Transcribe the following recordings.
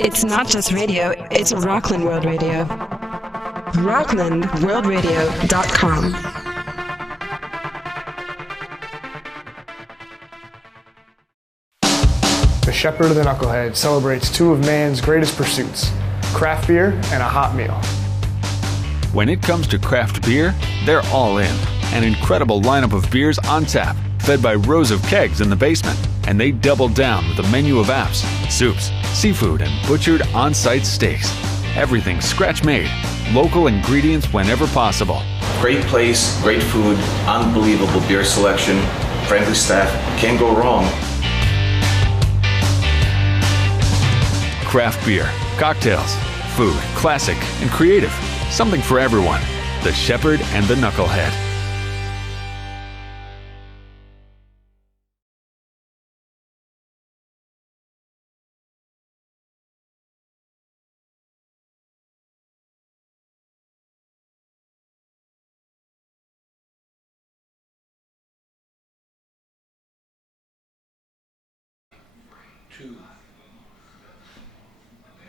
It's not just radio, it's Rockland World Radio. RocklandWorldRadio.com. The Shepherd of the Knucklehead celebrates two of man's greatest pursuits, craft beer and a hot meal. When it comes to craft beer, they're all in. An incredible lineup of beers on tap, fed by rows of kegs in the basement. And they doubled down with a menu of apps, soups, seafood, and butchered on-site steaks. Everything scratch-made, local ingredients whenever possible. Great place, great food, unbelievable beer selection, friendly staff, can't go wrong. Craft beer, cocktails, food, classic and creative. Something for everyone. The Shepherd and the Knucklehead.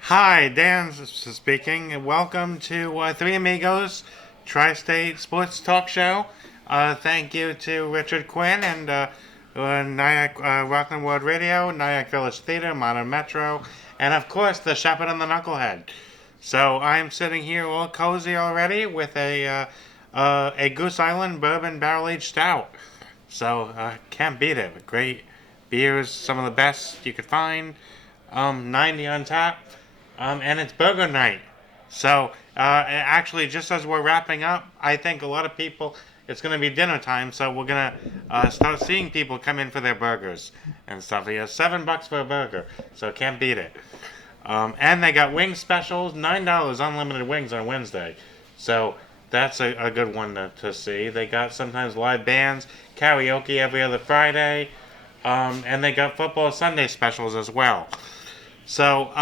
Hi, Dan speaking, and welcome to Three Amigos, Tri-State Sports Talk Show. Thank you to Richard Quinn and Nyack Rockland World Radio, Nyack Village Theater, Modern Metro, and of course the Shepherd and the Knucklehead. So I'm sitting here all cozy already with a Goose Island Bourbon Barrel-Aged Stout. So can't beat it. Great beers, some of the best you could find. 90 on tap. And it's burger night. So, actually, just as we're wrapping up, I think a lot of people, it's going to be dinner time, so we're going to start seeing people come in for their burgers and stuff. He has $7 for a burger, so can't beat it. And they got wing specials, $9 unlimited wings on Wednesday. So, that's a good one to see. They got sometimes live bands, karaoke every other Friday, and they got football Sunday specials as well. So,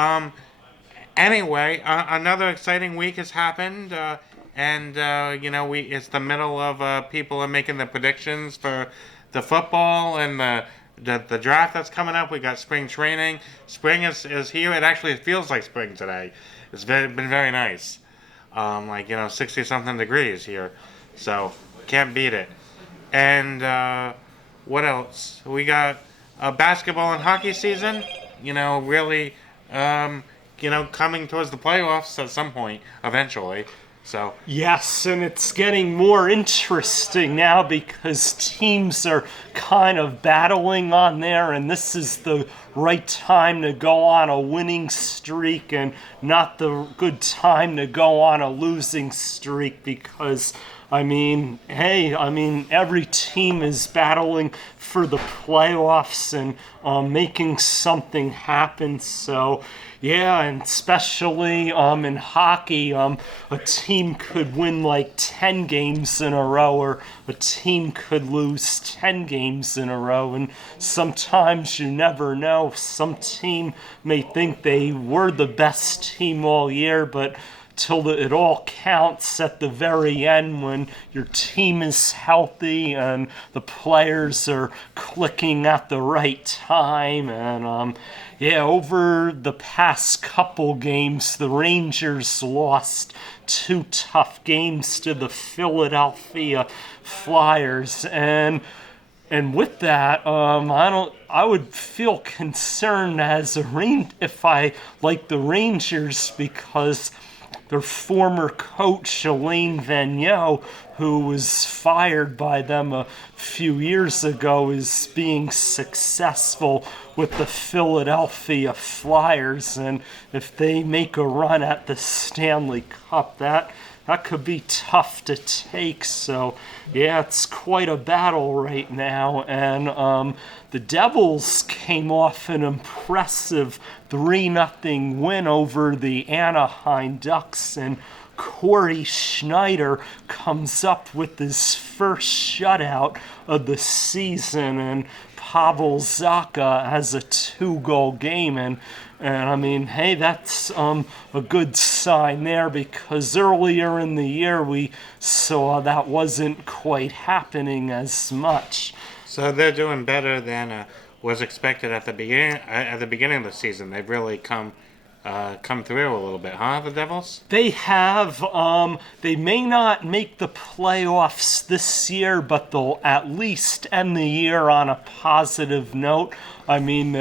anyway, another exciting week has happened, and it's the middle of people are making the predictions for the football and the draft that's coming up. We got spring training. Spring is here. It actually feels like spring today. It's been very nice. 60-something degrees here, so can't beat it. And what else? We got basketball and hockey season. Really. Coming towards the playoffs at some point, eventually. So yes, and it's getting more interesting now because teams are kind of battling on there, and this is the right time to go on a winning streak and not the good time to go on a losing streak because every team is battling for the playoffs and making something happen. So, yeah, and especially in hockey, a team could win like 10 games in a row, or a team could lose 10 games in a row. And sometimes you never know. Some team may think they were the best team all year, but till it all counts at the very end when your team is healthy and the players are clicking at the right time. And over the past couple games, the Rangers lost 2 tough games to the Philadelphia Flyers, and with that, I would feel concerned as if I like the Rangers because their former coach, Alain Vigneault, who was fired by them a few years ago, is being successful with the Philadelphia Flyers. And if they make a run at the Stanley Cup, that could be tough to take. So, yeah, it's quite a battle right now. And the Devils came off an impressive 3-0 win over the Anaheim Ducks, and Corey Schneider comes up with his first shutout of the season, and Pavel Zacha has a 2-goal game, and that's a good sign there because earlier in the year we saw that wasn't quite happening as much. So they're doing better than was expected at the beginning of the season. They've really come come through a little bit, huh, the Devils? They have. They may not make the playoffs this year, but they'll at least end the year on a positive note. I mean,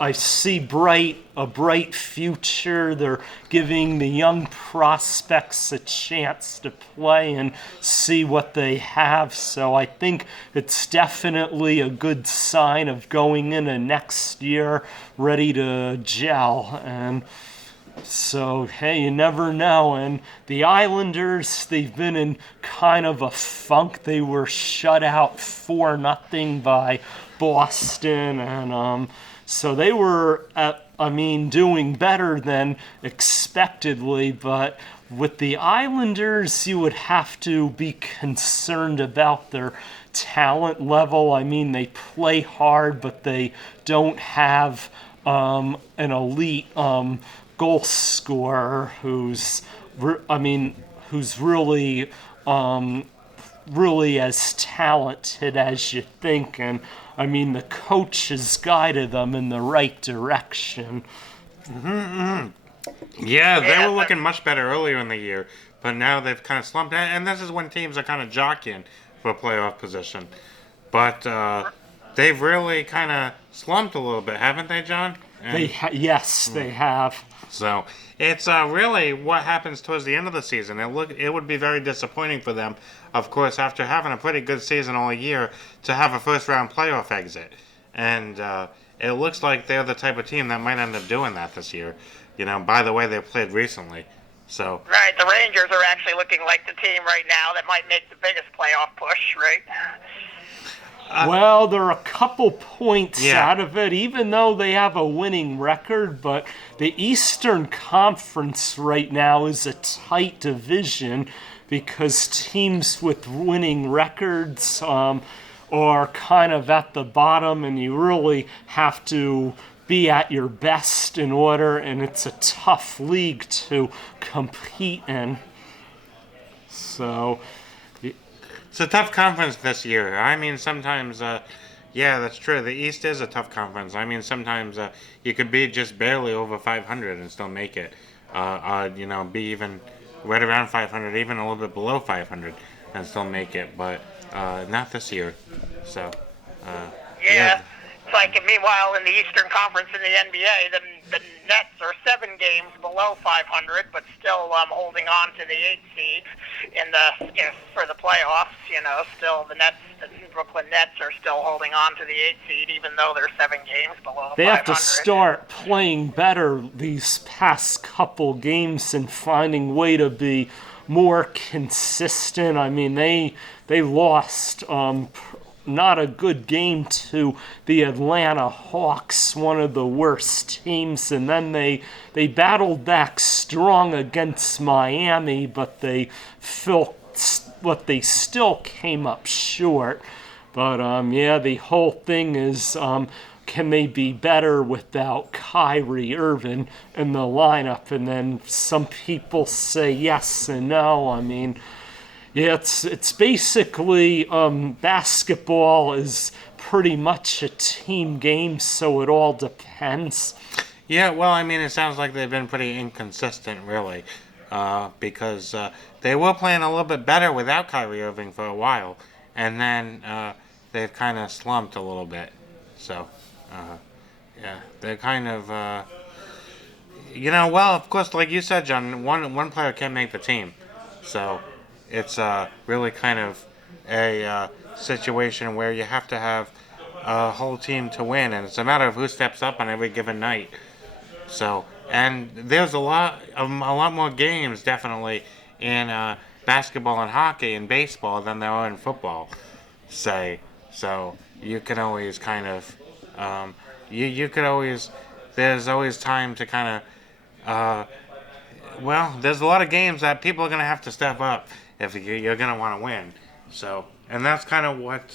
I see a bright future. They're giving the young prospects a chance to play and see what they have. So I think it's definitely a good sign of going into next year ready to gel. And so, hey, you never know. And the Islanders, they've been in kind of a funk. They were shut out 4-0 by Boston. And so they were, doing better than expectedly. But with the Islanders, you would have to be concerned about their talent level. I mean, they play hard, but they don't have an elite goal scorer who's really as talented as you think. And I mean, the coach has guided them in the right direction. Yeah, they were looking much better earlier in the year, but now they've kind of slumped. And this is when teams are kind of jockeying for a playoff position. But they've really kind of slumped a little bit, haven't they, John? Yes, they have. So it's really what happens towards the end of the season. It would be very disappointing for them, of course, after having a pretty good season all year, to have a first-round playoff exit. And it looks like they're the type of team that might end up doing that this year. You know, by the way they played recently. So right, the Rangers are actually looking like the team right now that might make the biggest playoff push, right? Well, they're a couple points out of it, even though they have a winning record. But the Eastern Conference right now is a tight division because teams with winning records are kind of at the bottom, and you really have to be at your best in order, and it's a tough league to compete in. So it's a tough conference this year. I mean, sometimes, yeah, that's true. The East is a tough conference. I mean, sometimes you could be just barely over 500 and still make it. Be even right around 500, even a little bit below 500 and still make it. But not this year. So, yeah. It's like, meanwhile, in the Eastern Conference in the NBA, the Nets are 7 games below 500, but still holding on to the 8th seed for the playoffs. Still the Brooklyn Nets are still holding on to the 8th seed, even though they're 7 games below 500. They have to start playing better these past couple games and finding way to be more consistent. I mean, they lost not a good game to the Atlanta Hawks, one of the worst teams, and then they battled back strong against Miami, but they still came up short. But the whole thing is, can they be better without Kyrie Irving in the lineup? And then some people say yes and no. I mean, yeah, it's basically basketball is pretty much a team game, so it all depends. Yeah, well, I mean, it sounds like they've been pretty inconsistent, really, because they were playing a little bit better without Kyrie Irving for a while, and then they've kind of slumped a little bit. So, yeah, they're kind of, well, of course, like you said, John, one player can't make the team, so it's really kind of a situation where you have to have a whole team to win, and it's a matter of who steps up on every given night. So, and there's a lot more games definitely in basketball and hockey and baseball than there are in football, say. So you can always kind of there's always time to kind of there's a lot of games that people are going to have to step up if you're going to want to win. So, and that's kind of what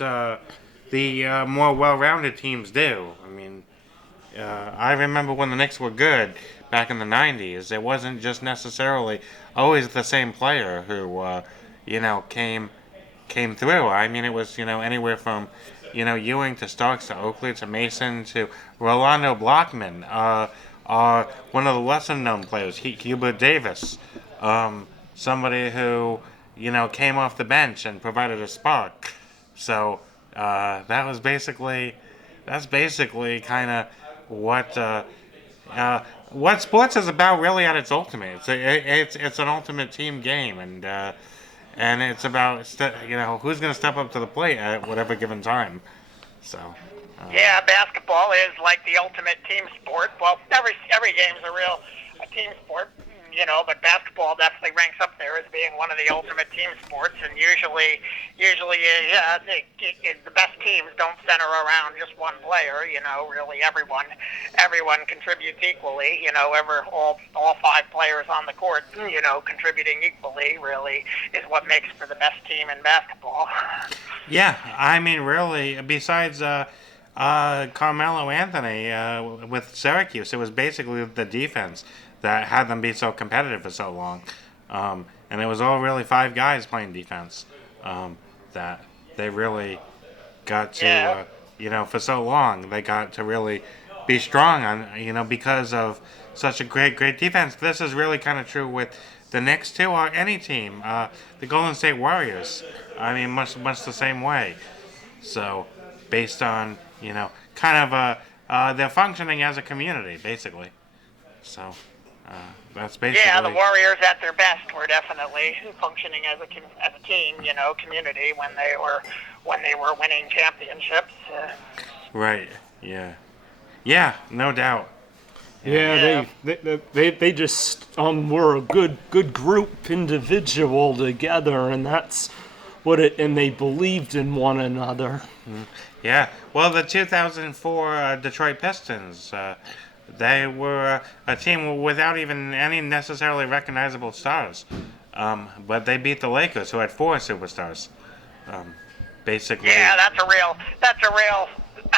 the more well-rounded teams do. I mean, I remember when the Knicks were good back in the 90s, it wasn't just necessarily always the same player who, came through. I mean, it was, anywhere from, Ewing to Starks to Oakley to Mason to Rolando Blockman. one of the lesser-known players, Hubert Davis, somebody who came off the bench and provided a spark. So that's basically kind of what sports is about, really, at its ultimate. It's an ultimate team game, and it's about who's going to step up to the plate at whatever given time. So. Yeah, basketball is like the ultimate team sport. Well, every game's a team sport, but basketball definitely ranks up there as being one of the ultimate team sports. And usually, the best teams don't center around just one player. Really everyone contributes equally. All 5 players on the court, contributing equally really is what makes for the best team in basketball. Yeah, I mean, really, besides Carmelo Anthony with Syracuse, it was basically the defense that had them be so competitive for so long. And it was all really 5 guys playing defense that they really got to, for so long, they got to really be strong on, because of such a great defense. This is really kind of true with the Knicks too, or any team. The Golden State Warriors, I mean, much the same way. So, based on, kind of they're functioning as a community, basically. So, that's basically... Yeah, the Warriors at their best were definitely functioning as a team, community when they were winning championships. Right. Yeah. Yeah. No doubt. Yeah, they just were a good group individual together, and that's what and they believed in one another. Yeah. Well, the 2004 Detroit Pistons. They were a team without even any necessarily recognizable stars, but they beat the Lakers, who had 4 superstars. Basically. Yeah, that's a real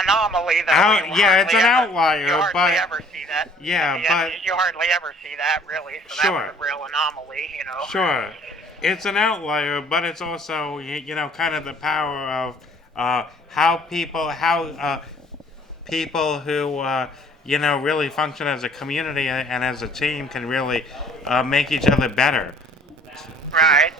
anomaly. It's an outlier. You hardly ever see that. Yeah, but you hardly ever see that, really. So sure. That was a real anomaly, Sure, it's an outlier, but it's also kind of the power of how people who really function as a community and as a team can really make each other better. Right.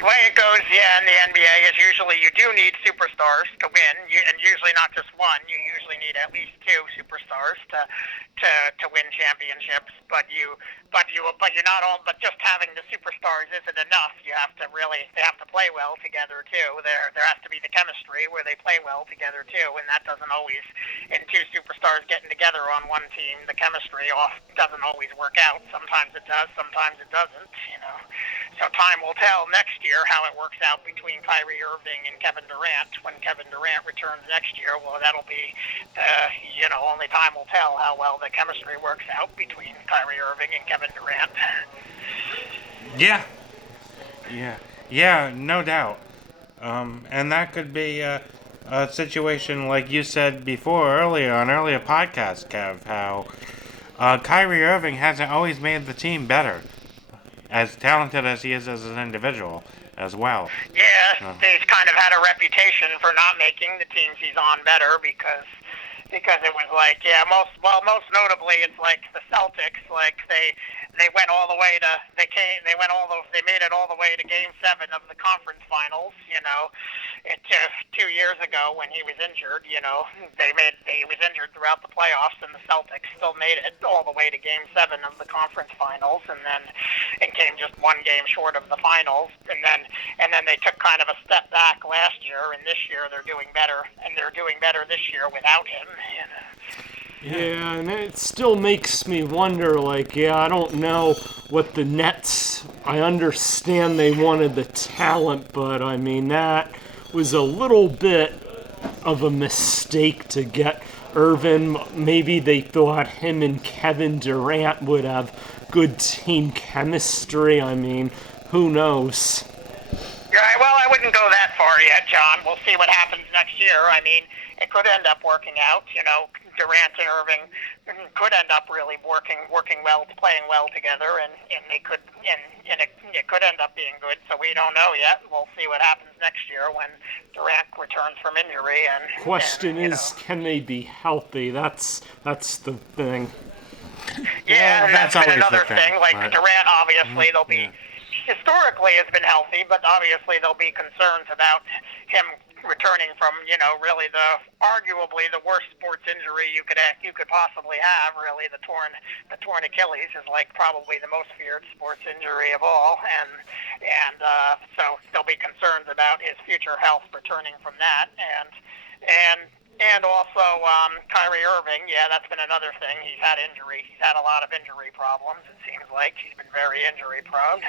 The way it goes, in the NBA is usually you do need superstars to win, and usually not just one. You usually need at least 2 superstars to win championships. But you're not all. But just having the superstars isn't enough. They have to play well together too. There has to be the chemistry where they play well together too, and that doesn't always. In 2 superstars getting together on one team, the chemistry doesn't always work out. Sometimes it does, sometimes it doesn't. So time will tell next year how it works out between Kyrie Irving and Kevin Durant. When Kevin Durant returns next year, well, that'll be, only time will tell how well the chemistry works out between Kyrie Irving and Kevin Durant. Yeah, no doubt. And that could be a situation like you said earlier on earlier podcasts, Kev, how Kyrie Irving hasn't always made the team better, as talented as he is as an individual as well. Yeah, he's kind of had a reputation for not making the teams he's on better because it was most notably it's like the Celtics, they went all the way to they made it all the way to Game 7 of the conference finals. It 2 years ago when he was injured. He was injured throughout the playoffs, and the Celtics still made it all the way to Game 7 of the conference finals, and then it came just 1 game short of the finals, and then they took kind of a step back last year, and this year they're doing better, and they're doing better this year without him. Yeah, and it still makes me wonder, I don't know what the Nets, I understand they wanted the talent, but I mean, that was a little bit of a mistake to get Irvin. Maybe they thought him and Kevin Durant would have good team chemistry. I mean, who knows? Right, well, I wouldn't go that far yet, John. We'll see what happens next year. I mean, it could end up working out. Durant and Irving could end up really working well, playing well together, and they could, and it could end up being good. So we don't know yet. We'll see what happens next year when Durant returns from injury. Question is, can they be healthy? That's the thing. Yeah, and that's been always another the thing. Like right? Durant, obviously, they'll be historically has been healthy, but obviously there'll be concerns about him returning from, really arguably the worst sports injury you could possibly have. Really, the torn Achilles is like probably the most feared sports injury of all, and so there'll be concerns about his future health returning from that, and also Kyrie Irving. Yeah, that's been another thing. He's had injury. He's had a lot of injury problems. It seems like he's been very injury prone.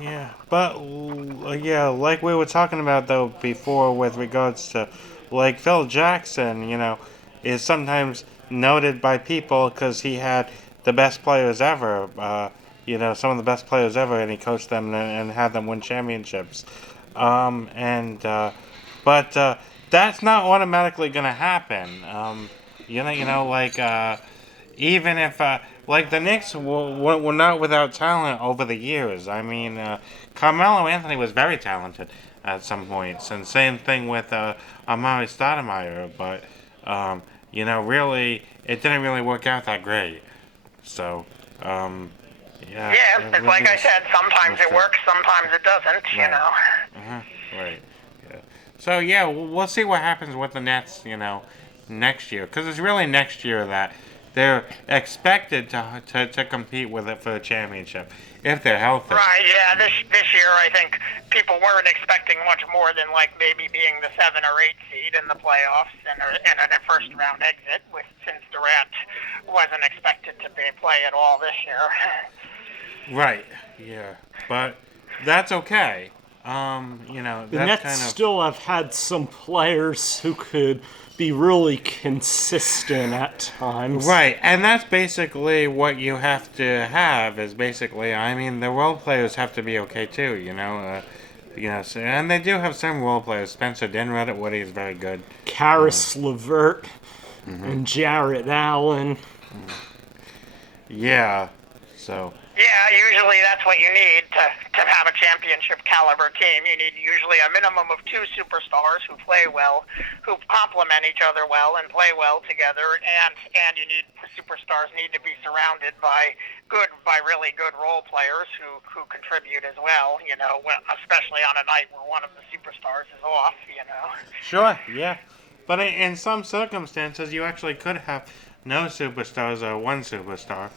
Yeah, but like we were talking about though before with regards to like Phil Jackson, is sometimes noted by people because he had the best players ever, some of the best players ever, and he coached them and had them win championships. But that's not automatically going to happen. Even if like the Knicks were not without talent over the years. I mean, Carmelo Anthony was very talented at some points, and same thing with Amari Stoudemire. But really, it didn't really work out that great. So, yeah. Yeah, it's like I said, sometimes it works, sometimes it doesn't. Right. Yeah. So yeah, we'll see what happens with the Nets. Next year, because it's really next year that they're expected to compete with it for the championship if they're healthy. Right. Yeah. This year, I think people weren't expecting much more than like maybe being the 7 or 8 seed in the playoffs and a first round exit. Since Durant wasn't expected to play at all this year. Right. Yeah. But that's okay. The Nets still have had some players who could be really consistent at times. Right, and that's basically what you have to have. The role players have to be okay too. And they do have some role players. Spencer Dinwiddie is very good. Karis LeVert and Jarrett Allen. Yeah. So. Yeah, usually that's what you need to have a championship caliber team. You need usually a minimum of 2 superstars who play well, who complement each other well and play well together, and superstars need to be surrounded by really good role players who contribute as well, especially on a night where one of the superstars is off, Sure, yeah. But in some circumstances, you actually could have no superstars or one superstar.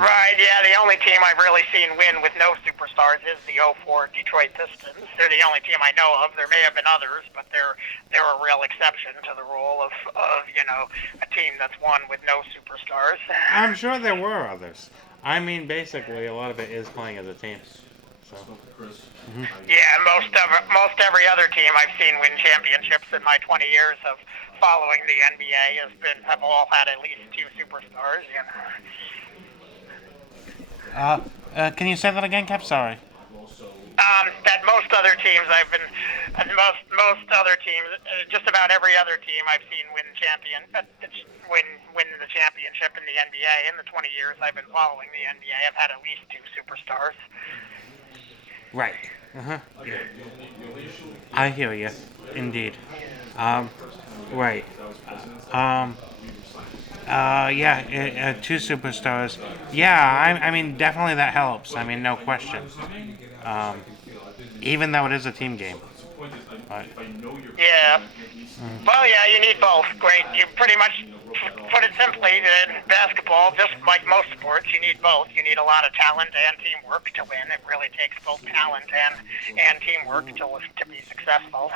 Right, yeah, the only team I've really seen win with no superstars is the 04 Detroit Pistons. They're the only team I know of. There may have been others, but they're a real exception to the rule of a team that's won with no superstars. I'm sure there were others. I mean, basically, a lot of it is playing as a team. So. Yeah, most every other team I've seen win championships in my 20 years of following the NBA have all had at least 2 superstars, Can you say that again, Cap? Sorry. That most other teams just about every other team I've seen win the championship in the NBA in the 20 years I've been following the NBA. I've had at least 2 superstars. Right. I hear you. Indeed. Right. 2 superstars. Yeah, I mean, definitely that helps. I mean, no question. Even though it is a team game. But. Yeah. Well, yeah, you need both. Great. You pretty much put it simply, in basketball, just like most sports, you need both. You need a lot of talent and teamwork to win. It really takes both talent and teamwork to be successful.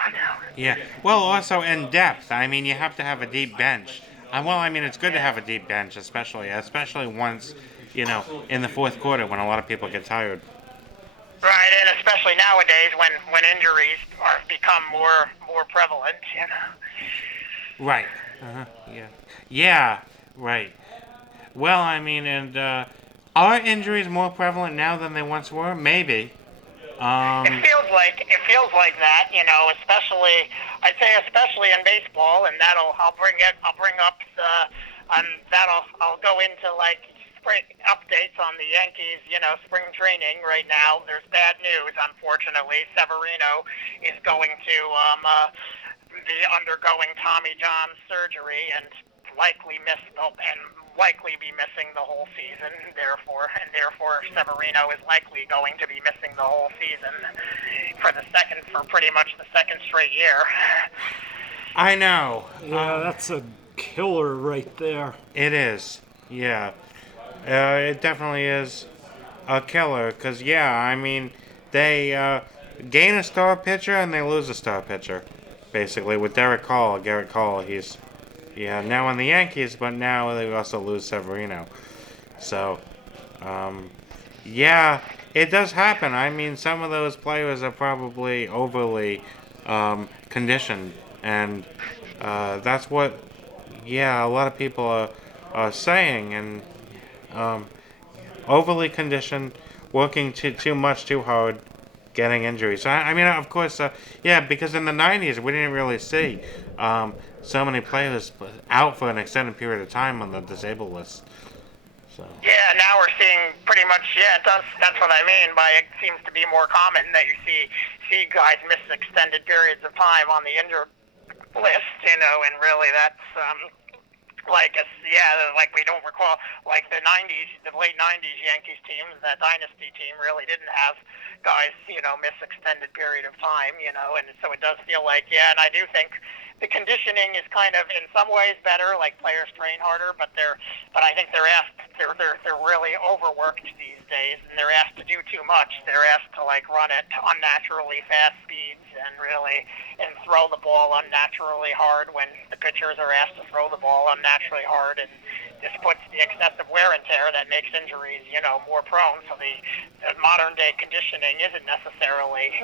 Yeah. Well, also in depth. I mean, you have to have a deep bench. It's good to have a deep bench, especially once, in the fourth quarter when a lot of people get tired. Right, and especially nowadays when injuries are become more prevalent, Right. Yeah. Yeah. Right. Well, are injuries more prevalent now than they once were? Maybe. It feels like that, especially in baseball, and I'll go into like spring updates on the Yankees, spring training right now. There's bad news, unfortunately. Severino is going to be undergoing Tommy John surgery, and likely be missing the whole season. Therefore Severino is likely going to be missing the whole season for pretty much the second straight year. I know. Yeah, that's a killer right there. It is. Yeah. It definitely is a killer. Because, yeah, I mean, they gain a star pitcher and they lose a star pitcher. Basically, with Garrett Cole, he's now in the Yankees, but now they also lose Severino. So, yeah, it does happen. I mean, some of those players are probably overly conditioned, and that's what, a lot of people are saying, and overly conditioned, working too much, too hard, getting injuries. I mean, of course, because in the 90s, we didn't really see so many players out for an extended period of time on the disabled list. So. Yeah, now we're seeing pretty much. Yeah, it does. That's what I mean by it seems to be more common that you see guys miss extended periods of time on the injured list. And really that's like we don't recall like the late '90s Yankees teams, that dynasty team really didn't have guys miss extended period of time. And so it does feel like and I do think the conditioning is kind of in some ways better, like players train harder, but I think they're really overworked these days, and they're asked to do too much. They're asked to like run at unnaturally fast speeds and throw the ball unnaturally hard when the pitchers are asked to throw the ball unnaturally hard, and this puts the excessive wear and tear that makes injuries more prone. So the modern day conditioning isn't necessarily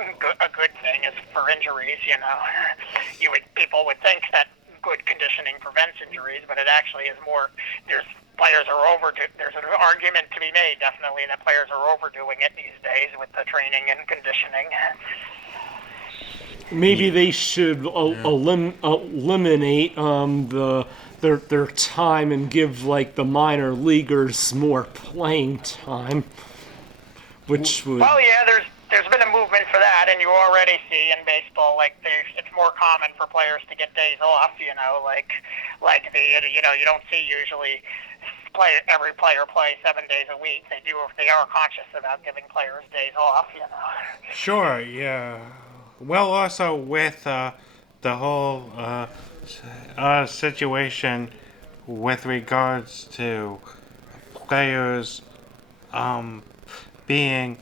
a good thing as for injuries. People would think that good conditioning prevents injuries, but it actually is more. There's an argument to be made, definitely, that players are overdoing it these days with the training and conditioning. Maybe they should eliminate their time and give like the minor leaguers more playing time, which would. Well, yeah, there's been a movement for that, and you already see in baseball it's more common for players to get days off. You don't see usually every player play 7 days a week. They are conscious about giving players days off. Sure. Yeah. Well, also with the whole situation with regards to players being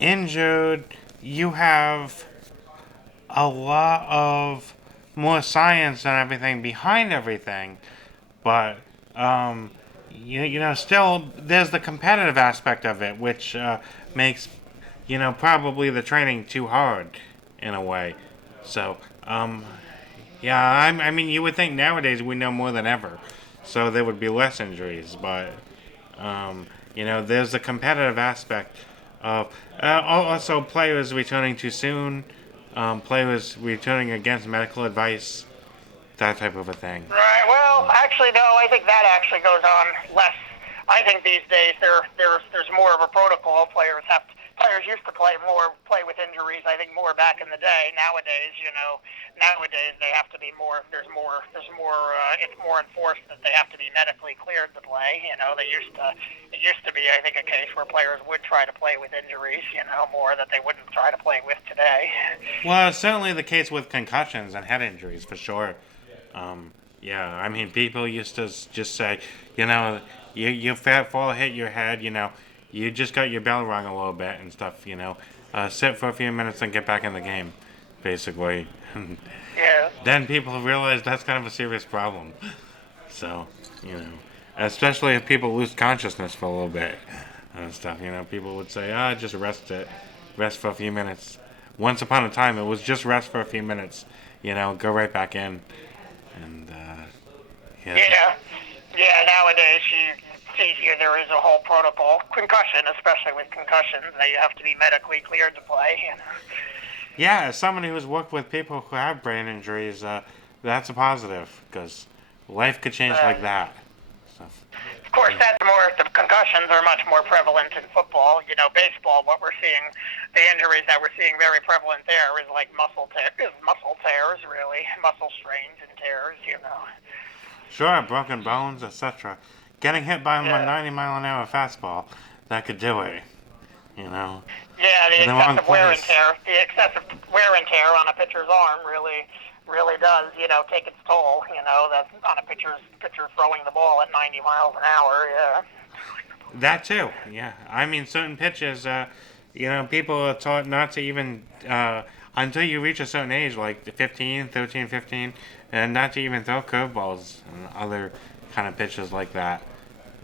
injured, you have a lot of more science and everything behind everything, but still there's the competitive aspect of it, which makes probably the training too hard in a way. So I mean, you would think nowadays we know more than ever, so there would be less injuries, but there's the competitive aspect of also players returning too soon, players returning against medical advice, that type of a thing. Right. Well, actually, no. I think that actually goes on less. I think these days there's more of a protocol. Players used to play with injuries. I think more back in the day. Nowadays, they have to be more. There's more. It's more enforced that they have to be medically cleared to play. It used to be, I think, a case where players would try to play with injuries. More that they wouldn't try to play with today. Well, it's certainly the case with concussions and head injuries for sure. I mean, people used to just say, you fall, hit your head, you just got your bell rung a little bit and stuff, sit for a few minutes and get back in the game, basically. Yeah. Then people realize that's kind of a serious problem. So, especially if people lose consciousness for a little bit and stuff, people would say, just rest for a few minutes. Once upon a time, it was just rest for a few minutes, go right back in. And, Yeah, nowadays there is a whole protocol. Concussion, especially with concussions, that you have to be medically cleared to play. Yeah, as somebody who's worked with people who have brain injuries, that's a positive, because life could change like that. So. Of course, the concussions are much more prevalent in football. Baseball, what we're seeing, the injuries that we're seeing very prevalent there is like muscle tears, really, muscle strains and tears. Sure, broken bones, etc. Getting hit by a Yeah. 90-mile-an-hour fastball, that could do it. You know. Yeah, the In the wrong excessive wear and place. tear, on a pitcher's arm really does, take its toll. That on a pitcher throwing the ball at 90 miles an hour. Yeah. That too, yeah. I mean, certain pitches, people are taught not to even, until you reach a certain age, like 15, 13, 15, and not to even throw curveballs and other kind of pitches like that.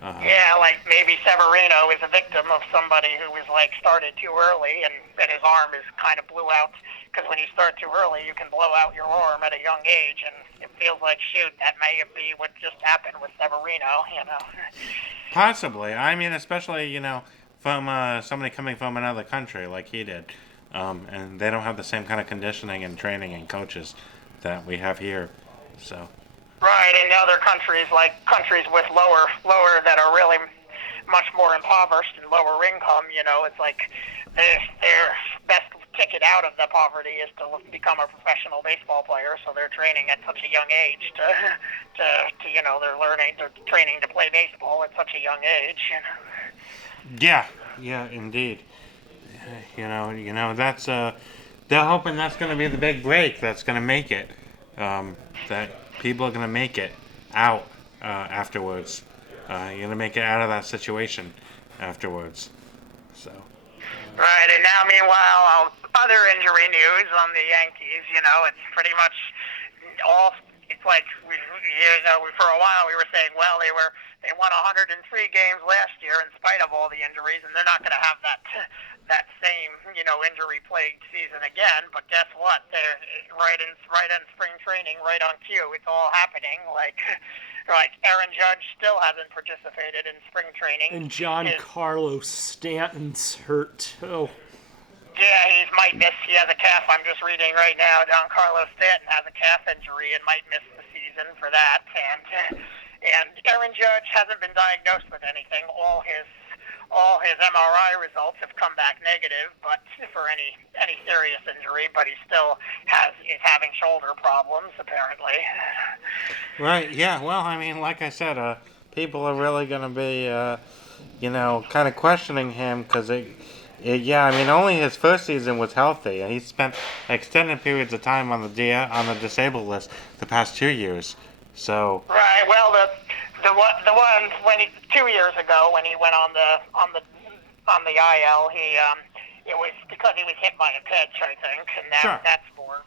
Yeah, like maybe Severino is a victim of somebody who was started too early, and his arm is kind of blew out. Because when you start too early, you can blow out your arm at a young age, and it feels like that may be what just happened with Severino. Possibly. I mean, especially, from somebody coming from another country like he did. And they don't have the same kind of conditioning and training and coaches that we have here. So. Right, in other countries, like countries with lower that are really much more impoverished and lower income, it's like their best ticket out of the poverty is to become a professional baseball player. So they're training at such a young age they're training to play baseball at such a young age. Yeah, indeed. That's they're hoping that's going to be the big break that's going to make it. That people are going to make it out afterwards. You're going to make it out of that situation afterwards. So. Right, and now meanwhile, other injury news on the Yankees. It's pretty much all. It's like for a while we were saying, well, they won 103 games last year in spite of all the injuries, and they're not going to have that same injury-plagued season again. But guess what? They're right in spring training, right on cue. It's all happening. Like Aaron Judge still hasn't participated in spring training, And Giancarlo Stanton's hurt too. Yeah, he might miss. He has a calf. I'm just reading right now. Giancarlo Stanton has a calf injury and might miss the season for that. And Aaron Judge hasn't been diagnosed with anything. All his MRI results have come back negative, but for any serious injury. But he still is having shoulder problems apparently. Right. Yeah. Well, I mean, like I said, people are really going to be, kind of questioning him because only his first season was healthy, and he spent extended periods of time on the disabled list the past 2 years. So. Right. Well, the one 2 years ago when he went on the IL, it was because he was hit by a pitch, I think, and that's more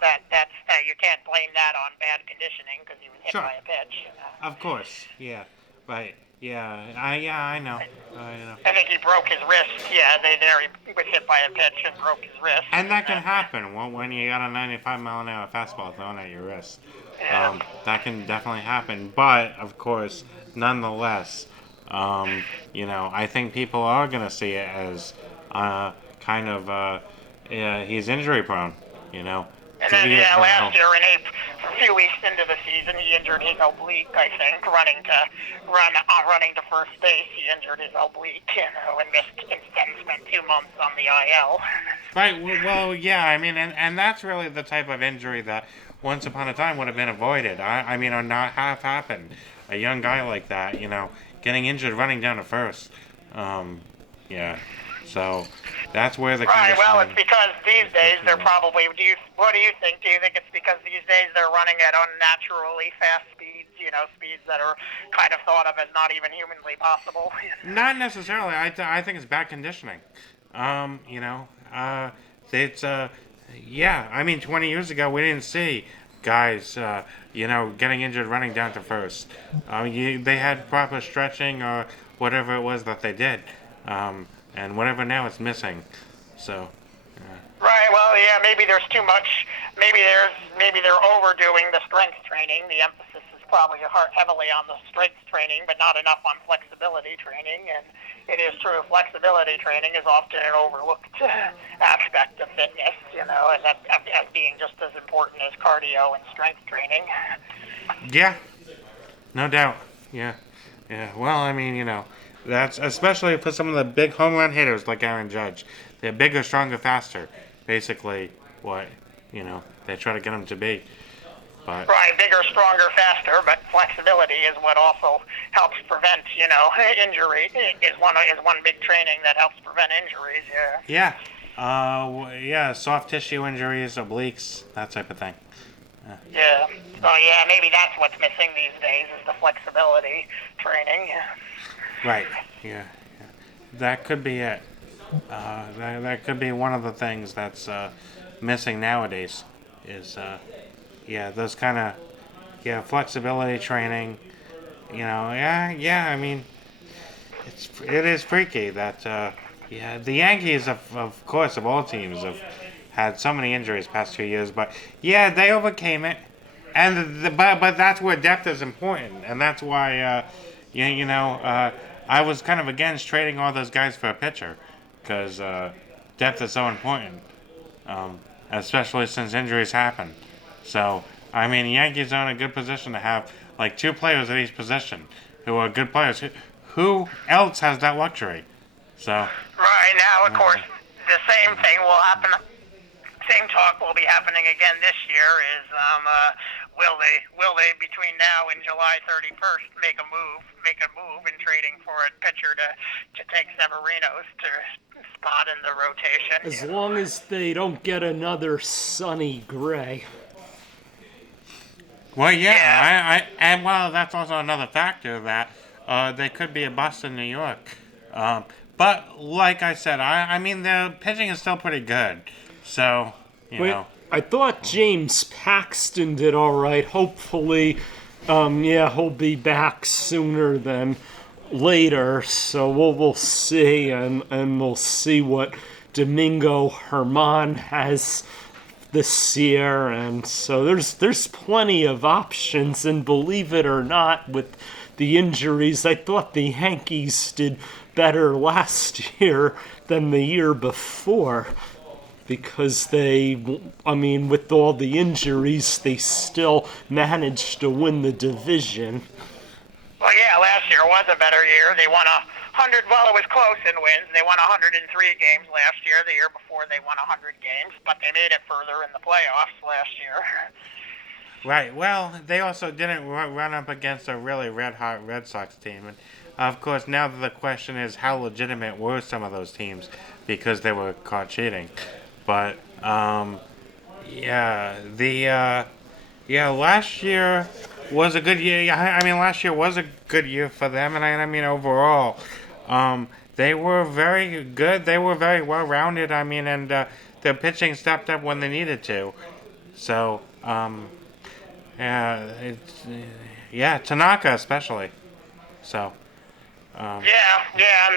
that's you can't blame that on bad conditioning because he was hit by a pitch. Of course. Yeah. Right. Yeah, I know. I think he broke his wrist. Yeah, he was hit by a pitch and broke his wrist. And that can happen when you got a 95-mile-an-hour fastball thrown at your wrist. Yeah. That can definitely happen. But, of course, nonetheless, I think people are going to see it as he's injury prone, And then, last year in April, a few weeks into the season, he injured his oblique, I think, running to first base. He injured his oblique, and instead spent 2 months on the IL. Right, well, yeah, I mean, and that's really the type of injury that once upon a time would have been avoided. Or not have happened. A young guy like that, getting injured running down to first. So that's where the right. Well, it's because these days they're probably. What do you think? Do you think it's because these days they're running at unnaturally fast speeds? Speeds that are kind of thought of as not even humanly possible. Not necessarily. I think it's bad conditioning. It's 20 years ago we didn't see guys, getting injured running down to first. They had proper stretching or whatever it was that they did. And whatever now it's missing. So. Right. Well, yeah. Maybe there's too much. Maybe they're overdoing the strength training. The emphasis is probably heavily on the strength training, but not enough on flexibility training. And it is true, flexibility training is often an overlooked aspect of fitness. And that as being just as important as cardio and strength training. Yeah. No doubt. Yeah. Well, that's especially for some of the big home run hitters like Aaron Judge. They're bigger, stronger, faster. Basically, what they try to get them to be. But Right, bigger, stronger, faster, but flexibility is what also helps prevent, injury. Is one big training that helps prevent injuries. Yeah. yeah, soft tissue injuries, obliques, that type of thing. Yeah. So yeah, maybe that's what's missing these days is the flexibility training. Right. Yeah. That could be it. That could be one of the things that's missing nowadays. Is those kind of flexibility training. I mean, it is freaky that the Yankees of course of all teams have had so many injuries past 2 years, but yeah, they overcame it, and but that's where depth is important, and that's why I was kind of against trading all those guys for a pitcher, because depth is so important, especially since injuries happen. So I mean, the Yankees are in a good position to have like 2 players at each position who are good players. Who else has that luxury? So Right now, of course, the same thing will happen. Same talk will be happening again this year. Is will they between now and July 31st make a move in trading for a pitcher to take Severino's to spot in the rotation? As long as they don't get another Sonny Gray. well, yeah, and that's also another factor that they could be a bust in New York. But like I said, I mean the pitching is still pretty good. So I thought James Paxton did all right. Hopefully, he'll be back sooner than later. So we'll see, and we'll see what Domingo Herman has this year. And so there's plenty of options. And believe it or not, with the injuries, I thought the Yankees did better last year than the year before. Because with all the injuries, they still managed to win the division. Well, yeah, last year was a better year. They won 100. Well, it was close in wins. They won 103 games last year. The year before, they won 100 games, but they made it further in the playoffs last year. Right. Well, they also didn't run up against a really red-hot Red Sox team. And, of course, now the question is how legitimate were some of those teams because they were caught cheating. But, last year was a good year. I mean, last year was a good year for them. And I mean, overall, they were very good. They were very well-rounded. I mean, and their pitching stepped up when they needed to. So, Tanaka especially. So. And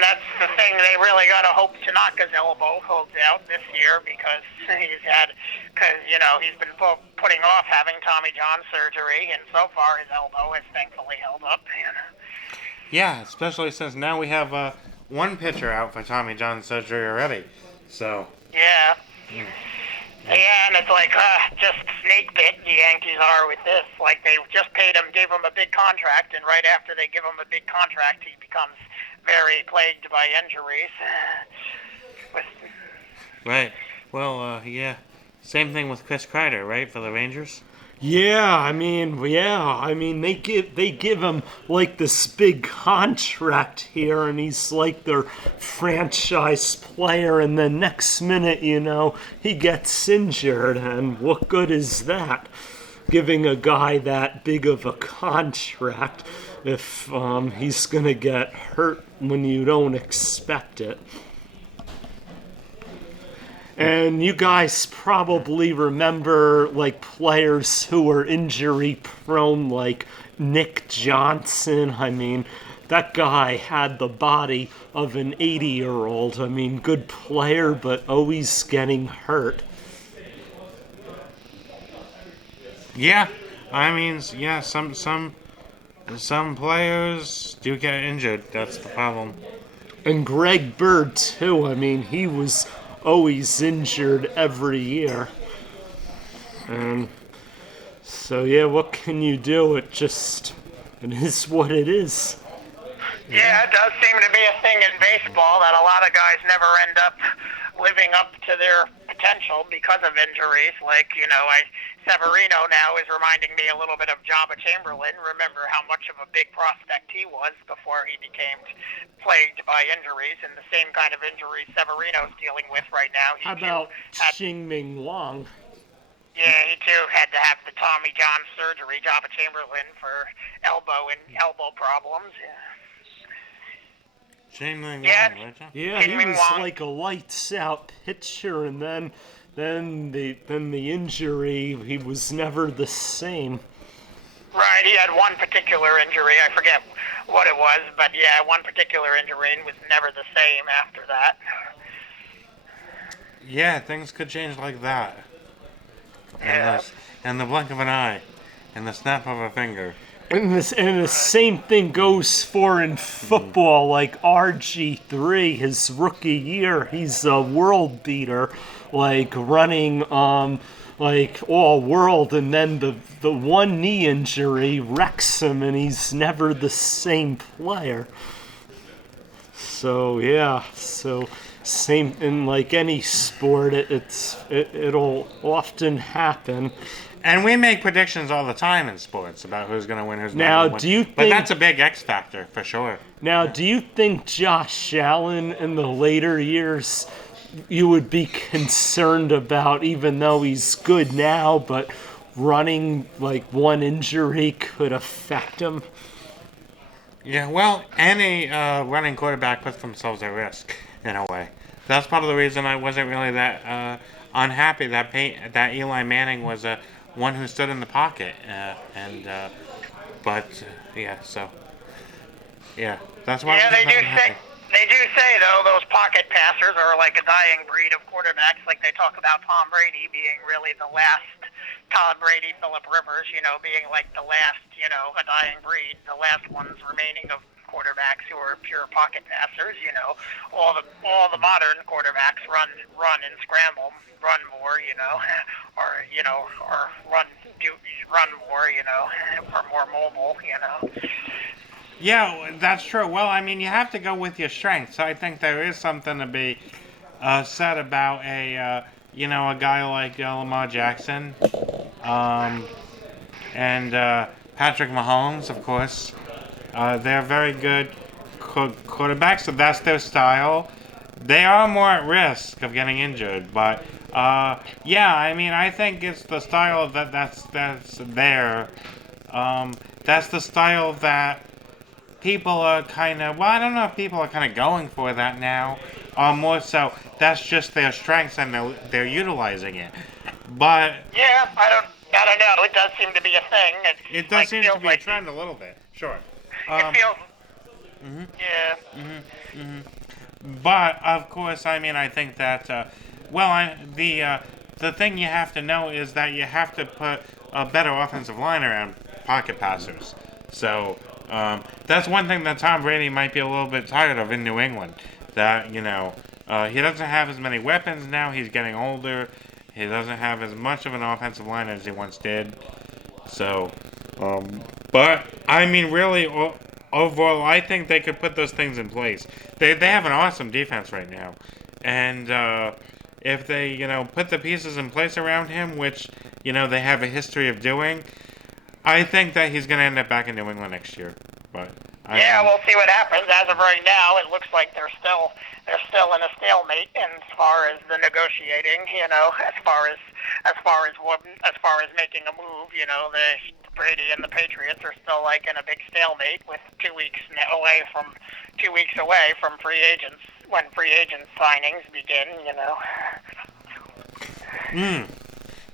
that's the thing. They really got to hope Tanaka's elbow holds out this year because he's been putting off having Tommy John surgery, and so far his elbow has thankfully held up. Yeah, especially since now we have one pitcher out for Tommy John surgery already. So. Yeah. Yeah, and it's like, just snake bit the Yankees are with this. Like, they just gave him a big contract, and right after they give him a big contract, he becomes very plagued by injuries. Right. Well, same thing with Chris Kreider, right, for the Rangers? I mean, they give him like this big contract here, and he's like their franchise player, and then next minute, he gets injured, and what good is that? Giving a guy that big of a contract if he's gonna get hurt when you don't expect it. And you guys probably remember, like, players who were injury-prone, like Nick Johnson. I mean, that guy had the body of an 80-year-old. I mean, good player, but always getting hurt. Yeah, I mean, some players do get injured. That's the problem. And Greg Bird, too. I mean, he was always injured every year. And so, what can you do? It is what it is. Yeah, it does seem to be a thing in baseball that a lot of guys never end up living up to their potential because of injuries. Like, Severino now is reminding me a little bit of Jabba Chamberlain. Remember how much of a big prospect he was before he became plagued by injuries, and the same kind of injuries Severino's dealing with right now. How about Xingming Wang? Yeah, he too had to have the Tommy John surgery, Jabba Chamberlain, for elbow problems. Yeah, he was like a lights out pitcher, and then the injury, he was never the same. Right, he had one particular injury, I forget what it was, but yeah, one particular injury and was never the same after that. Yeah, things could change like that. Yeah. In the blink of an eye, in the snap of a finger. And the same thing goes for in football, like RG3, his rookie year, he's a world beater, like running like all world, and then the one knee injury wrecks him, and he's never the same player. So yeah, same in like any sport, it'll often happen. And we make predictions all the time in sports about who's going to win, who's now, not going to win. But that's a big X factor for sure. Now, do you think Josh Allen in the later years you would be concerned about, even though he's good now, but running like one injury could affect him? Yeah, well, any running quarterback puts themselves at risk in a way. That's part of the reason I wasn't really that unhappy that Eli Manning was one who stood in the pocket, that's why. Yeah, they do say though those pocket passers are like a dying breed of quarterbacks. Like they talk about Tom Brady being really the last Tom Brady, Phillip Rivers, being like the last, a dying breed, the last ones remaining of quarterbacks who are pure pocket passers. All the modern quarterbacks run and scramble, run more, or run more, are more mobile, Yeah, that's true. Well, I mean, you have to go with your strengths. I think there is something to be said about a guy like Lamar Jackson, and Patrick Mahomes, of course. They're very good quarterbacks, so that's their style. They are more at risk of getting injured, but I think it's the style that's there. That's the style that people are kind of, I don't know if people are kind of going for that now, more so that's just their strengths and they're utilizing it. But yeah, I don't know. It does seem to be a thing. It does seem to be a trend a little bit. Sure. It feels. But of course, I mean, I think that the thing you have to know is that you have to put a better offensive line around pocket passers. So that's one thing that Tom Brady might be a little bit tired of in New England. That he doesn't have as many weapons now. He's getting older. He doesn't have as much of an offensive line as he once did. So, but I mean, really, overall, I think they could put those things in place. They have an awesome defense right now, and if they put the pieces in place around him, which they have a history of doing, I think that he's going to end up back in New England next year. But we'll see what happens. As of right now, it looks like they're still in a stalemate as far as the negotiating. As far as making a move. The Brady and the Patriots are still like in a big stalemate with 2 weeks away from free agents when free agent signings begin.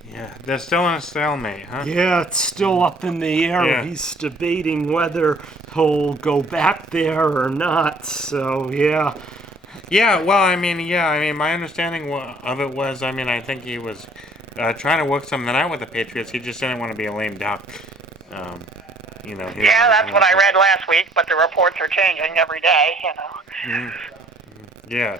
Yeah, they're still in a stalemate, huh? Yeah, it's still up in the air. Yeah. He's debating whether he'll go back there or not, so yeah. Yeah, well, I mean, my understanding of it was, I think he was trying to work something out with the Patriots. He just didn't want to be a lame duck. Yeah, that's what I read last week, but the reports are changing every day, Yeah.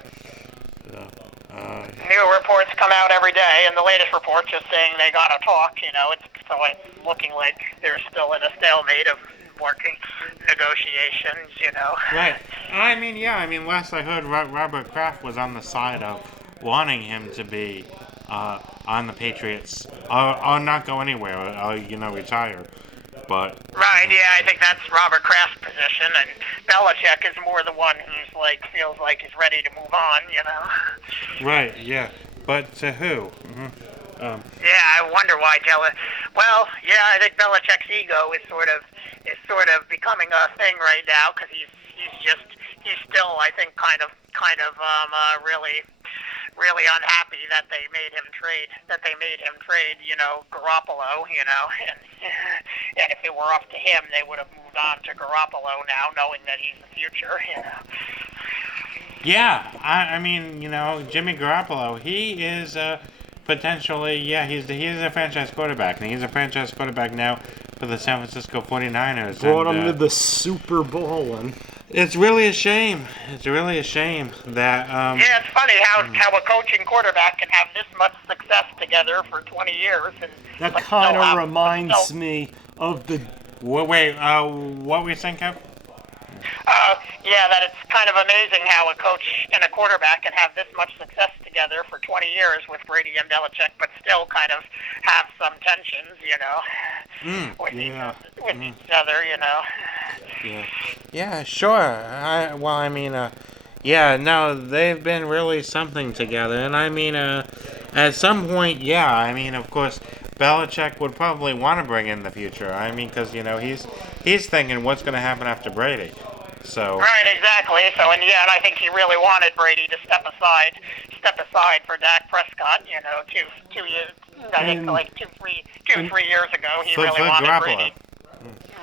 New reports come out every day, and the latest report just saying they got to talk. It's looking like they're still in a stalemate of working negotiations. Right. Last I heard, Robert Kraft was on the side of wanting him to be on the Patriots, or not go anywhere, or retire. But Right, yeah, I think that's Robert Kraft's position, and Belichick is more the one who's feels like he's ready to move on. right, yeah, but to who? Yeah, I wonder why Well, yeah, I think Belichick's ego is sort of becoming a thing right now because he's still, I think, kind of really unhappy that they made him trade Garoppolo, and if it were up to him, they would have moved on to Garoppolo now, knowing that he's the future. Yeah, I mean, Jimmy Garoppolo, he is potentially, he is a franchise quarterback, and he's a franchise quarterback now for the San Francisco 49ers. Brought him to the Super Bowl, and it's really a shame. It's really a shame that. Yeah, it's funny how a coaching quarterback can have this much success together for 20 years. And that kind of reminds me of the. What were you saying, Kev? Yeah, that it's kind of amazing how a coach and a quarterback can have this much success together for 20 years with Brady and Belichick, but still kind of have some tensions, with each other, Yeah, sure. They've been really something together, and at some point, of course, Belichick would probably want to bring in the future. Because he's thinking what's going to happen after Brady. So right, exactly. So and I think he really wanted Brady to step aside for Dak Prescott. Two years. I think two, 3 years ago, he really wanted Garoppolo. Brady.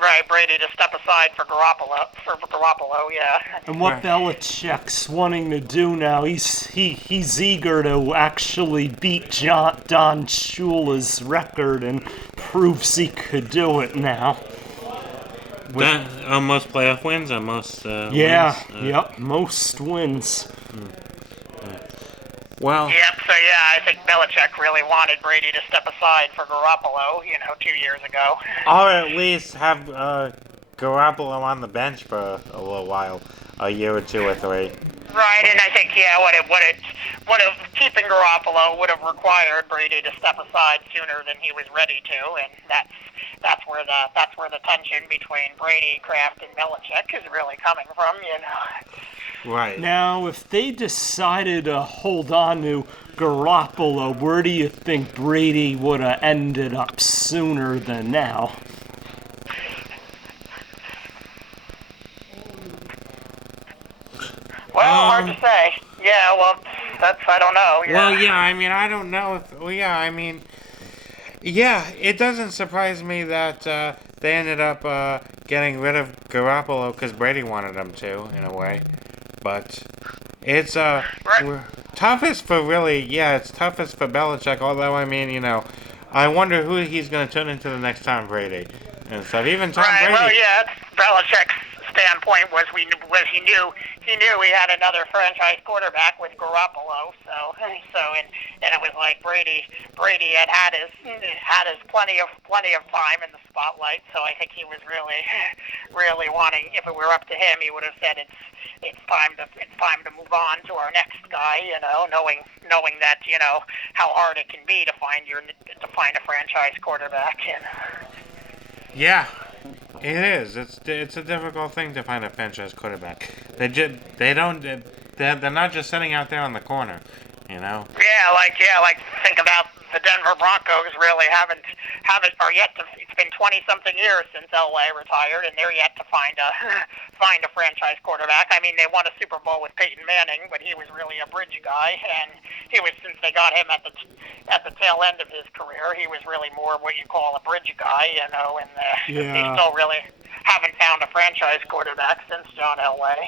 Right, Brady to step aside for Garoppolo, yeah. And what Belichick's wanting to do now, he's eager to actually beat Don Shula's record and proves he could do it now. Most playoff wins and most wins. Most wins. Well. Yep. So I think Belichick really wanted Brady to step aside for Garoppolo, 2 years ago. Or at least have Garoppolo on the bench for a little while, a year or two or three. Right, and I think what keeping Garoppolo would have required Brady to step aside sooner than he was ready to, and that's where the tension between Brady, Kraft, and Belichick is really coming from, Right. Now, if they decided to hold on to Garoppolo, where do you think Brady would have ended up sooner than now? Well, hard to say. Yeah, well, I don't know. Yeah. Well, I don't know if, it doesn't surprise me that they ended up getting rid of Garoppolo because Brady wanted him to, in a way. But it's toughest for Belichick, although, I wonder who he's going to turn into the next Tom Brady and stuff. Even Tom Brady. Well, Belichick's standpoint was he knew he had another franchise quarterback with Garoppolo, so and it was like Brady had his plenty of time in the spotlight, so I think he was really wanting, if it were up to him, he would have said it's time to move on to our next guy, knowing that how hard it can be to find a franchise quarterback. Yeah. It is. It's a difficult thing to find a franchise quarterback. They're not just sitting out there on the corner, Yeah, think about the Denver Broncos really haven't or yet to. It's been 20-something years since Elway retired, and they're yet to find a franchise quarterback. They won a Super Bowl with Peyton Manning, but he was really a bridge guy, and since they got him at the tail end of his career, he was really more what you call a bridge guy, and they still really haven't found a franchise quarterback since John Elway.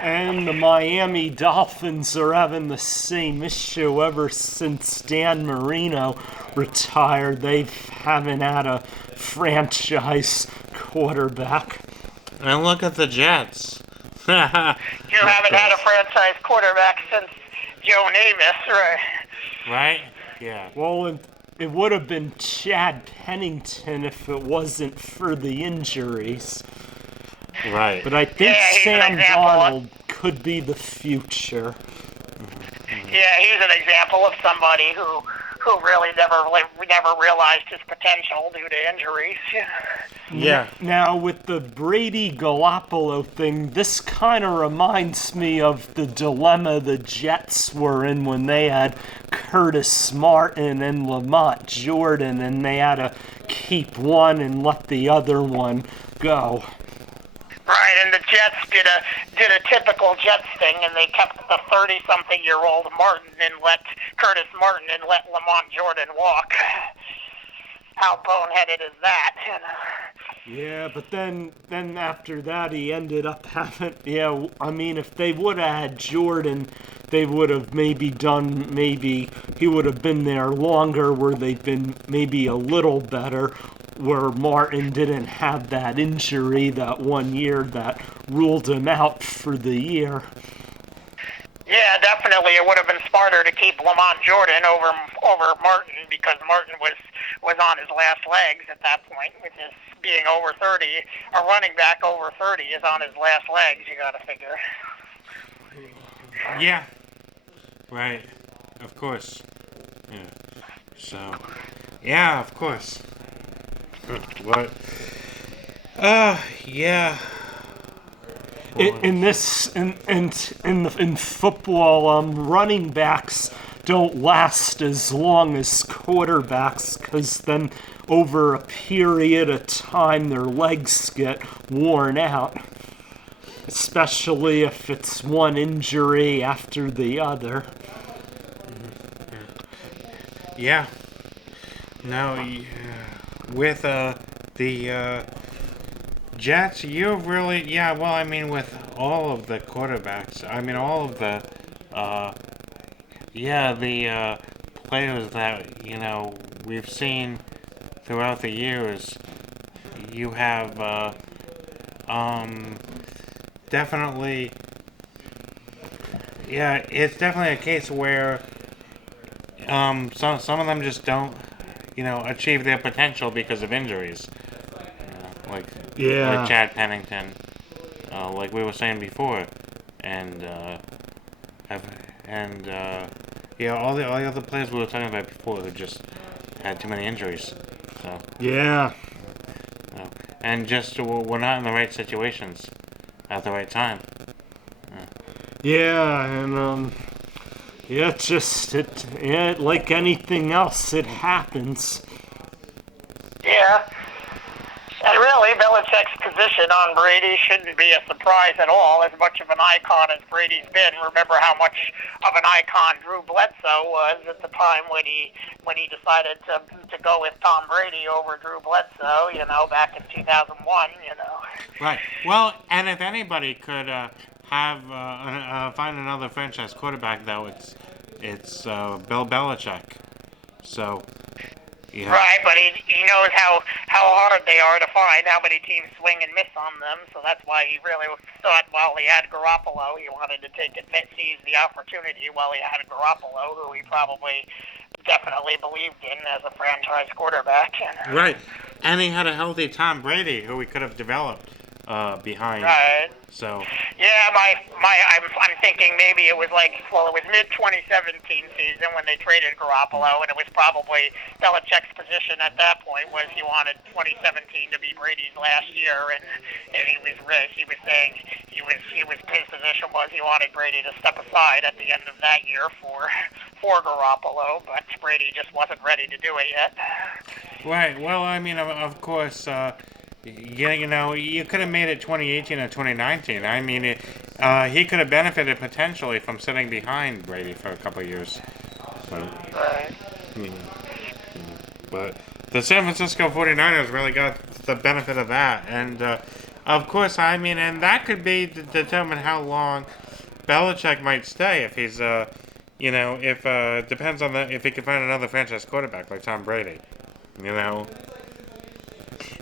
And the Miami Dolphins are having the same issue ever since Dan Marino retired. They haven't had a franchise quarterback. And look at the Jets. You haven't had a franchise quarterback since Joe Namath, right? Right? Yeah. Well, it would have been Chad Pennington if it wasn't for the injuries. Right. But I think Sam Darnold could be the future. Yeah, he's an example of somebody who who really never realized his potential due to injuries. Yeah. Now, with the Brady Garoppolo thing, this kind of reminds me of the dilemma the Jets were in when they had Curtis Martin and Lamont Jordan, and they had to keep one and let the other one go. Right, and the Jets did a typical Jets thing, and they kept the 30-something-year-old Martin and let Curtis Martin and let Lamont Jordan walk. How boneheaded is that? Yeah, but then after that, he ended up having. Yeah, I mean, if they would have had Jordan, they would have maybe he would have been there longer, where they've been maybe a little better. Where Martin didn't have that injury that 1 year that ruled him out for the year. Yeah, definitely. It would have been smarter to keep Lamont Jordan over Martin, because Martin was on his last legs at that point, with his being over 30. A running back over 30 is on his last legs, you gotta figure. Yeah. Right. Of course. Yeah. So. Yeah, of course. What? Yeah. In football, running backs don't last as long as quarterbacks, because then over a period of time their legs get worn out, especially if it's one injury after the other. Yeah. No, with the Jets, you really, yeah, well, I mean, with all of the quarterbacks, I mean, all of the, the players that, we've seen throughout the years, you have, definitely, yeah, it's definitely a case where, some of them just don't, achieve their potential because of injuries. Like Chad Pennington, like we were saying before, and all the other players we were talking about before who just had too many injuries. So Yeah. and just we're not in the right situations at the right time. Yeah, and like anything else, it happens. Yeah. And really, Belichick's position on Brady shouldn't be a surprise at all. As much of an icon as Brady's been, remember how much of an icon Drew Bledsoe was at the time when he decided to go with Tom Brady over Drew Bledsoe, back in 2001, Right. Well, and if anybody could find another franchise quarterback, though, it's Bill Belichick. So. Yeah. Right, but he knows how hard they are to find, how many teams swing and miss on them, so that's why he really thought while he had Garoppolo, he wanted to seize the opportunity while he had Garoppolo, who he probably definitely believed in as a franchise quarterback. Right, and he had a healthy Tom Brady, who he could have developed behind. Right. So. Yeah, I'm thinking maybe it was mid-2017 season when they traded Garoppolo, and it was probably Belichick's position at that point was he wanted 2017 to be Brady's last year, and he was saying his position was he wanted Brady to step aside at the end of that year for Garoppolo, but Brady just wasn't ready to do it yet. Right. Well, I mean, of course. You could have made it 2018 or 2019. I mean, he could have benefited potentially from sitting behind Brady for a couple of years. So, Right. But the San Francisco 49ers really got the benefit of that. And, of course, I mean, and that could be to determine how long Belichick might stay if he's, depends on if he can find another franchise quarterback like Tom Brady.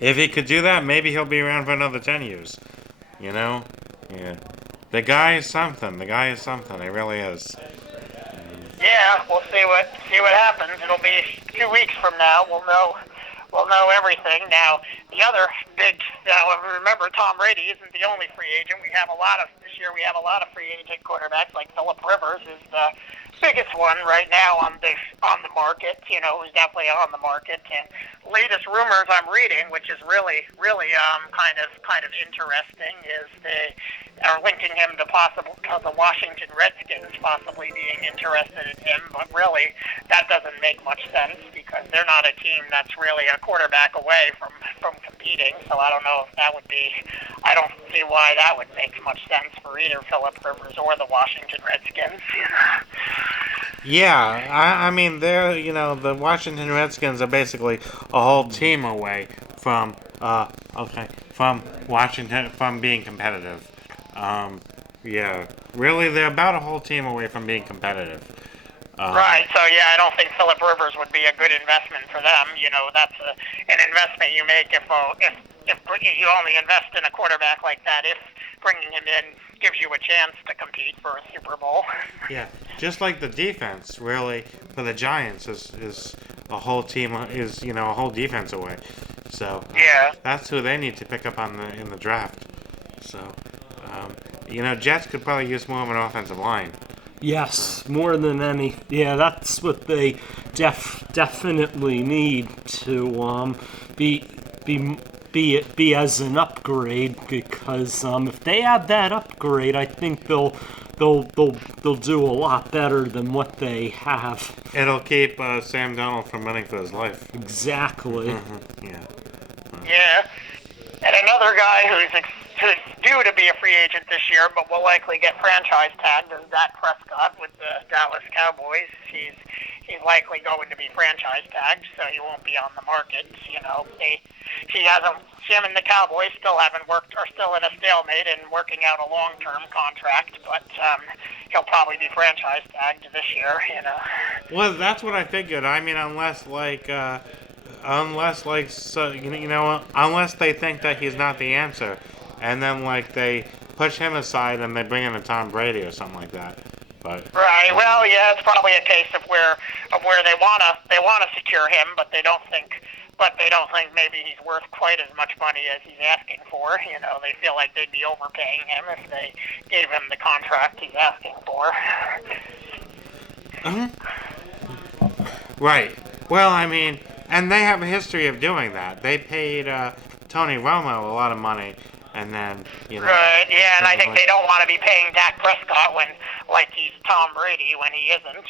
If he could do that, maybe he'll be around for another 10 years. Yeah. The guy is something. He really is. Yeah, we'll see what happens. It'll be 2 weeks from now. We'll know everything. Now, the other big. Remember, Tom Brady isn't the only free agent. This year we have a lot of free agent quarterbacks. Like Phillip Rivers is the biggest one right now on the market. Who's definitely on the market. And latest rumors I'm reading, which is really kind of interesting, is they are linking him to the Washington Redskins possibly being interested in him. But really, that doesn't make much sense because they're not a team that's really a quarterback away from competing. So I don't know if that would be. I don't see why that would make much sense for either Phillip Rivers or the Washington Redskins. Yeah, I mean, they're, the Washington Redskins are basically a whole team away from Washington, from being competitive. Yeah, really, they're about a whole team away from being competitive. Right, so I don't think Phillip Rivers would be a good investment for them. That's an investment you make if you only invest in a quarterback like that, if bringing him in gives you a chance to compete for a Super Bowl. Yeah, just like the defense, really, for the Giants is a whole team, a whole defense away. So that's who they need to pick up in the draft. So, Jets could probably use more of an offensive line. Yes, more than any. Yeah, that's what they definitely need to be as an upgrade, because if they have that upgrade, I think they'll do a lot better than what they have. It'll keep Sam Darnold from running for his life. Exactly. Mm-hmm. Yeah. Yeah, and another guy who's due to be a free agent this year, but will likely get franchise tagged, is Dak Prescott with the Dallas Cowboys. He's likely going to be franchise tagged, so he won't be on the market. Him and the Cowboys still haven't worked, are still in a stalemate and working out a long-term contract, but he'll probably be franchise tagged this year. Well, that's what I figured. I mean, unless they think that he's not the answer, and then they push him aside and they bring in a Tom Brady or something like that. But right. Well, yeah, it's probably a case of where they wanna secure him, but they don't think maybe he's worth quite as much money as he's asking for. They feel like they'd be overpaying him if they gave him the contract he's asking for. Right. Well, I mean, and they have a history of doing that. They paid Tony Romo a lot of money, and then Right. Yeah, and I think they don't want to be paying Dak Prescott when he's Tom Brady when he isn't.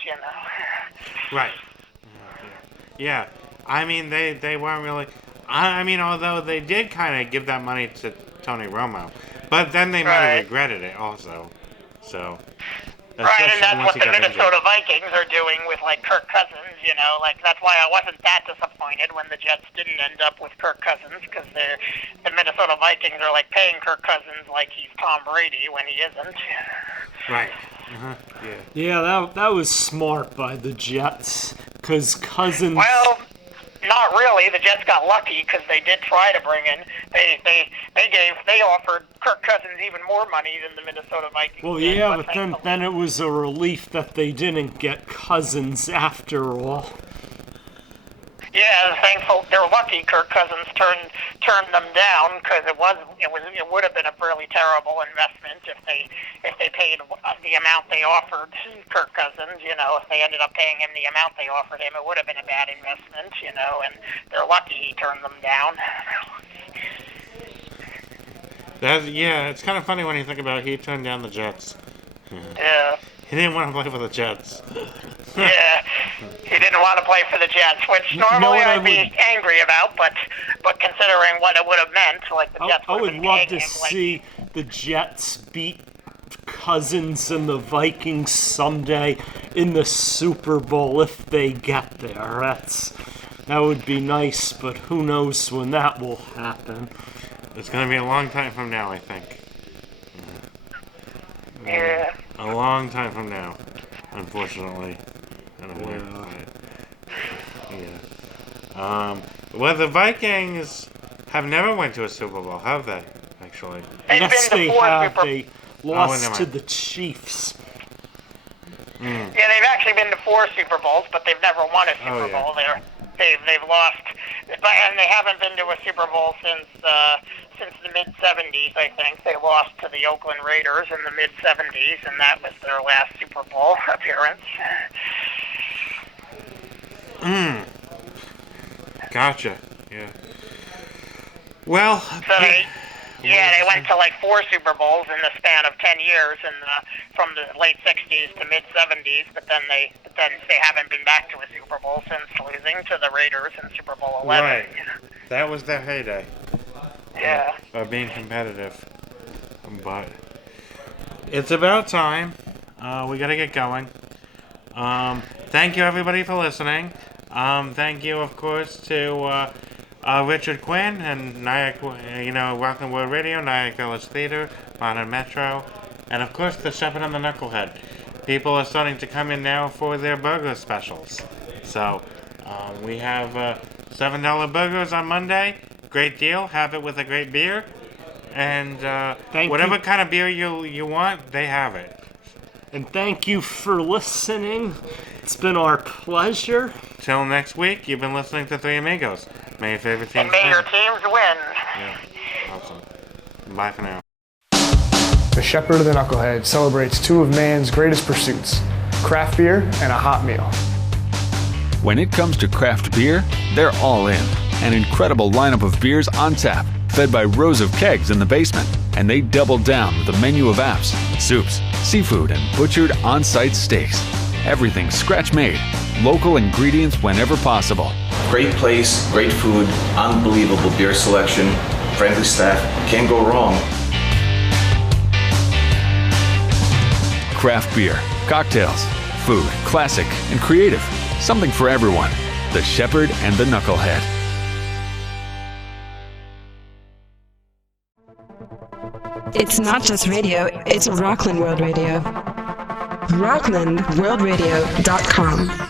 Right. Yeah. I mean, they weren't really. I mean, although they did kind of give that money to Tony Romo, but then they might have regretted it also. So. Right, and that's what the Minnesota Vikings are doing with Kirk Cousins. That's why I wasn't that disappointed when the Jets didn't end up with Kirk Cousins, because the Minnesota Vikings are paying Kirk Cousins like he's Tom Brady when he isn't. Right. Yeah, that was smart by the Jets, because Cousins. Well, not really. The Jets got lucky because they did try to bring in. They offered Kirk Cousins even more money than the Minnesota Vikings. Well, yeah, but then it was a relief that they didn't get Cousins after all. Yeah, they're lucky Kirk Cousins turned them down, because it would have been a fairly terrible investment if they paid the amount they offered Kirk Cousins. If they ended up paying him the amount they offered him, it would have been a bad investment. And they're lucky he turned them down. It's kind of funny when you think about it. He turned down the Jets. Yeah. He didn't want to play for the Jets. Yeah, he didn't want to play for the Jets, which normally I'd be angry about, but considering what it would have meant, the Jets I would love to see the Jets beat Cousins and the Vikings someday in the Super Bowl if they get there. That would be nice, but who knows when that will happen. It's going to be a long time from now, I think. Yeah. A long time from now, unfortunately. Well, the Vikings have never went to a Super Bowl, have they? Actually. Yes, they have. They lost to the Chiefs. Yeah, they've actually been to 4 Super Bowls, but they've never won a Super Bowl. they've lost, and they haven't been to a Super Bowl since the mid '70s. I think they lost to the Oakland Raiders in the mid '70s, and that was their last Super Bowl appearance. Gotcha. Yeah. Well. So they went to like 4 Super Bowls in the span of 10 years, and from the late '60s to mid '70s. But then they haven't been back to a Super Bowl since losing to the Raiders in Super Bowl 11. Right. That was their heyday. Yeah. Of being competitive. But it's about time. We gotta get going. Thank you everybody for listening. Thank you, of course, to Richard Quinn and Nyack, Rockland World Radio, Nyack Village Theater, Modern Metro, and of course the Shepherd and the Knucklehead. People are starting to come in now for their burger specials. So we have $7 burgers on Monday. Great deal. Have it with a great beer. And whatever kind of beer you want, they have it. And thank you for listening. It's been our pleasure. Till next week, you've been listening to Three Amigos. May your favorite teams And may win. your teams win. Yeah, awesome. Bye for now. The Shepherd and the Knucklehead celebrates 2 of man's greatest pursuits, craft beer and a hot meal. When it comes to craft beer, they're all in. An incredible lineup of beers on tap, fed by rows of kegs in the basement. And they double down with a menu of apps, soups, seafood, and butchered on-site steaks. Everything scratch-made, local ingredients whenever possible. Great place, great food, unbelievable beer selection, friendly staff. Can't go wrong. Craft beer, cocktails, food, classic and creative. Something for everyone. The Shepherd and the Knucklehead. It's not just radio, it's Rockland World Radio. RocklandWorldRadio.com.